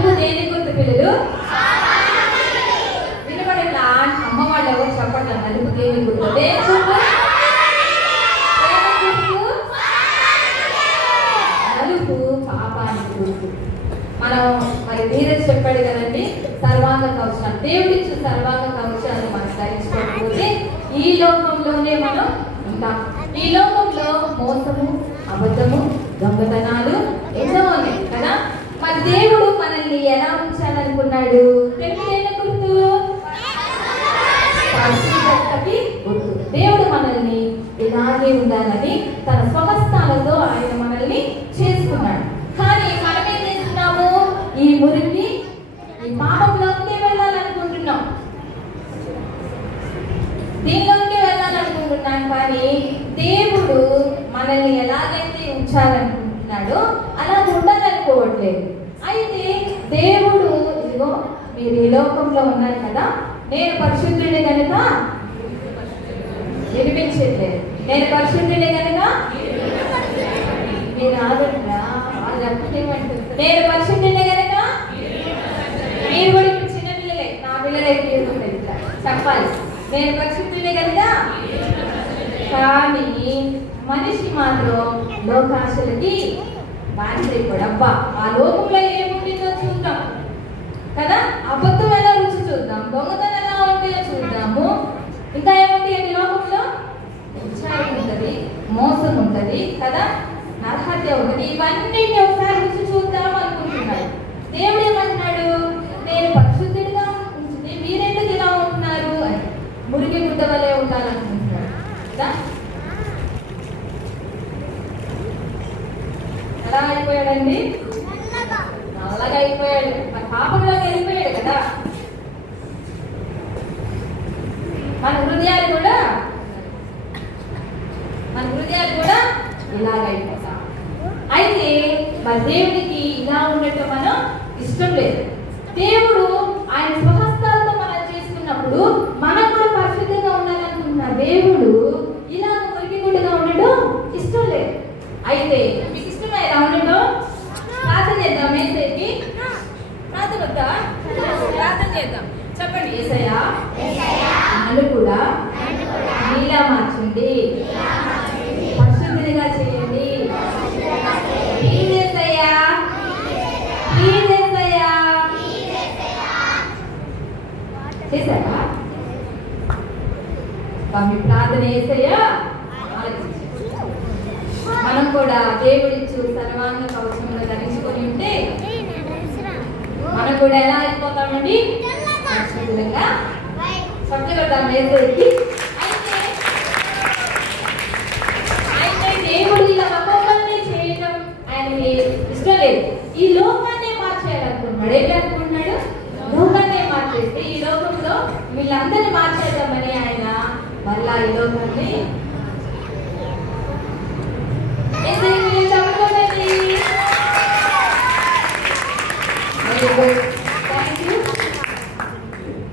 నలుపు దేని గుర్తు పిల్లలు? వినపడేలా అమ్మ వాళ్ళు ఎవరు చెప్పట్ల. నలుపు దేని గుర్తు? దేని గుర్తు? నలుపు పాపానికి గుర్తు. మనం మరి ధీరజ్ చెప్పాడు కదండి, సర్వాంగ కవచాలు, దేవుడిచ్చిన సర్వాంగ కవచాలు మనం ధరించుకోకపోతే ఈ లోకంలోనే మనం ఉంటాం. ఈ లోకంలో మోసము, అబద్ధము, దొంగతనాలు ఎన్నో ఉన్నాయి కదా. మరి దేవుడు మనల్ని ఎలా ఉంచాలనుకున్నాడు? తెలియని గుర్తు, పరిశుద్ధతకి గుర్తు. దేవుడు మనల్ని ఇలాగే ఉండాలని తన స్వహస్తాలతో ఆయన మనల్ని చేసుకున్నాడు. కానీ మనం ఏం చేస్తున్నాము? ఈ మురికి, ఈ పాపంలోకి వెళ్ళాలనుకుంటున్నాం, దీనిలోకి వెళ్ళాలనుకుంటున్నాం. కానీ దేవుడు మనల్ని ఎలాగైతే ఉంచాలనుకుంటున్నాడో అలా ఉండాలనుకోవట్లేదు. అయితే దేవుడు ఇదిగో మీరు ఈ లోకంలో ఉన్నారు కదా, నేను పరిశుద్ధుడిని కనుక వినిపించట్లేదు, నేను పరిశుద్ధుడిని కనుక మీరు ఆగట్రా, నేను పరిశుద్ధుడిని కనుక మీరు కూడా ఇప్పుడు చిన్న పిల్లలే, నా పిల్లలే చెప్పాలి, నేను పరిశుద్ధుడిని కనుక. కానీ మనిషి మాత్రం లోకాశలకి బానిసైపోయాడు. అబ్బా ఆ లోకంలో ఏముంటుందో చూద్దాం కదా, అబద్ధం ఎలా రుచి చూద్దాం, దొంగతనం ఎలా ఉంటాయో చూద్దాము, ఇంకా ఏముంటాయండి లోకంలో? ఉత్సాహం ఉంటుంది, మోసం ఉంటుంది కదా, నరహత్య ఉంటుంది. ఇవన్నీ ఒకసారి రుచి చూద్దాం అనుకుంటున్నాడు. దేవుడు ఏమంటున్నాడు? నేను పరిశుద్ధుడిగా ఉంటుంది, మీరెందుకు ఇలా ఉంటున్నారు అని. మురికి గుడ్డ వలె ఉండాలనుకుంటున్నాడు కదా. ఎలా అయిపోయాడండి? నల్లగా అయిపోయాడు, మన పాపంలోకి వెళ్ళిపోయాడు కదా. మన హృదయాలు కూడా ఇలాగైపోతాం. అయితే మరి దేవుడికి ఇలా ఉండటం మనం ఇష్టం లేదు. దేవుడు ఆయన స్వహస్తాలతో మనం చేసుకున్నప్పుడు మనం కూడా పరిశుద్ధంగా ఉండాలనుకుంటున్న దేవుడు ఇలా మురికిగుడ్డగా ఉండటం ఇష్టం లేదు. అయితే మీకు ఇష్టమే ఎలా ఉండటం? ప్రార్థన చేద్దాం. యేసయ్యకి ప్రార్థన చేద్దాం. చెప్పండి, యేసయ్యా నన్ను కూడా నీలా మార్చండి, పరిశుద్ధిగా చేయండి. ప్లీజ్ యేసయ్యా, ప్లీజ్ యేసయ్యా. చేశారా మీ ప్రార్థన? యేసయ్యా మనం కూడా దేవుడిచ్చు సర్వాంగ కవచంలో ధరించుకొని ఉంటే మనం కూడా ఎలా అయిపోతామండి? పరిశుద్ధంగా చక్కగొడతాం యేసయ్యకి. అయితే దేవుడు ఇలా ఒక్కొక్కరిని చేయడం ఆయనకి ఇష్టం లేదు. ఈ లోకాన్ని మార్చేయాలనుకుంటున్నాడు. ఏమి అనుకుంటున్నాడు? లోకాన్ని మార్చేస్తే ఈ లోకంలో వీళ్ళందరినీ మార్చేద్దామని ఆయన మళ్ళా ఈ లోకాన్ని